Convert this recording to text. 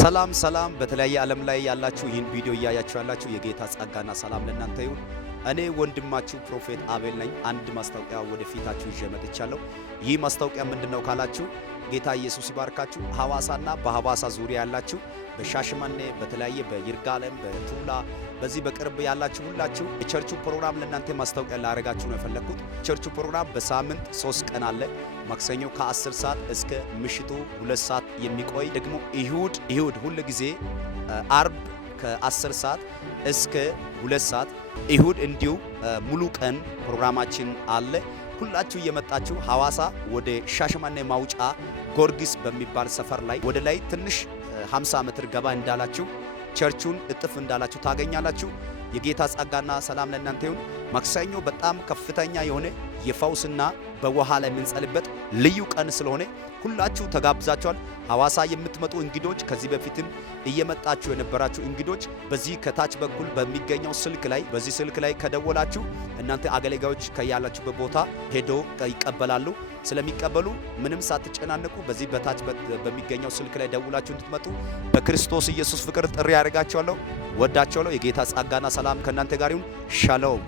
ሰላም ሰላም በተለያየ ዓለም ላይ ያላችሁ ይህን ቪዲዮ እያያችሁ ያላችሁ የጌታ ጸጋና ሰላም ለእናንተ ይሁን። እኔ ወንድማችሁ ፕሮፌት አቤል ነኝ። አንድ ማስታወቂያ ወደፊታችሁ ይዤ መጥቻለሁ። ይህ ማስታወቂያ ምንድነው ካላችሁ ጌታ ኢየሱስ ይባርካችሁ። ሐዋሳና በሐዋሳ ዙሪያ ያላችሁ በሻሽመኔ በተለያየ በይርጋለም በቱላ በዚህ በቅርብ ያላችሁ ሁላችሁ የቸርቹ ፕሮግራም ለእናንተ ማስታወቂያ ላደርጋችሁ ነው የፈለኩት። ቸርቹ ፕሮግራም በሳምንት 3 ቀን አለ። ማክሰኞ ከ10 ሰዓት እስከ ምሽቱ 2 ሰዓት የሚቆይ ደግሞ ይሁድ ሁሉ ጊዜ አርብ ከ10 ሰዓት እስከ 2 ሰዓት ይሁድ እንዲሁ ሙሉ ቀን ፕሮግራማችን አለ። ሁላችሁ እየመጣችሁ ሐዋሳ ወደ ሻሽመኔ ማውጫ ጎርጊስ በሚባል ሰፈር ላይ ወደ ላይ ትንሽ 50 ሜትር ገባ እንዳላችሁ ቸርቹን እጥፍ እንዳላችሁ ታገኛላችሁ። የጌታ ጸጋና ሰላም ለእናንተ ይሁን። ማክሰኞ በጣም ከፍተኛ የሆነ የፈውስና በውሃ ላይ የምንጸልበት ልዩ ቀን ስለሆነ ሁላችሁ ተጋብዛችኋል። ሐዋሳ የምትመጡ እንግዶች ከዚህ በፊትም እየመጣችሁ የነበራችሁ እንግዶች በዚህ ከታች በኩል በሚገኘው ስልክ ላይ በዚህ ስልክ ላይ ከደወላችሁ እናንተ አገልጋዮች ከያላችሁበት ቦታ ሄዶ ይቀበላሉ። ስለሚቀበሉ ምንም ሳትጨናነቁ በዚህ በታች በሚገኘው ስልክ ላይ ደውላችሁ እንድትመጡ በክርስቶስ ኢየሱስ ፍቅር ጥሪ ያደርጋችኋለሁ። ወዳችኋለሁ። የጌታ ጸጋና ሰላም ከእናንተ ጋር ይሁን። ሻሎም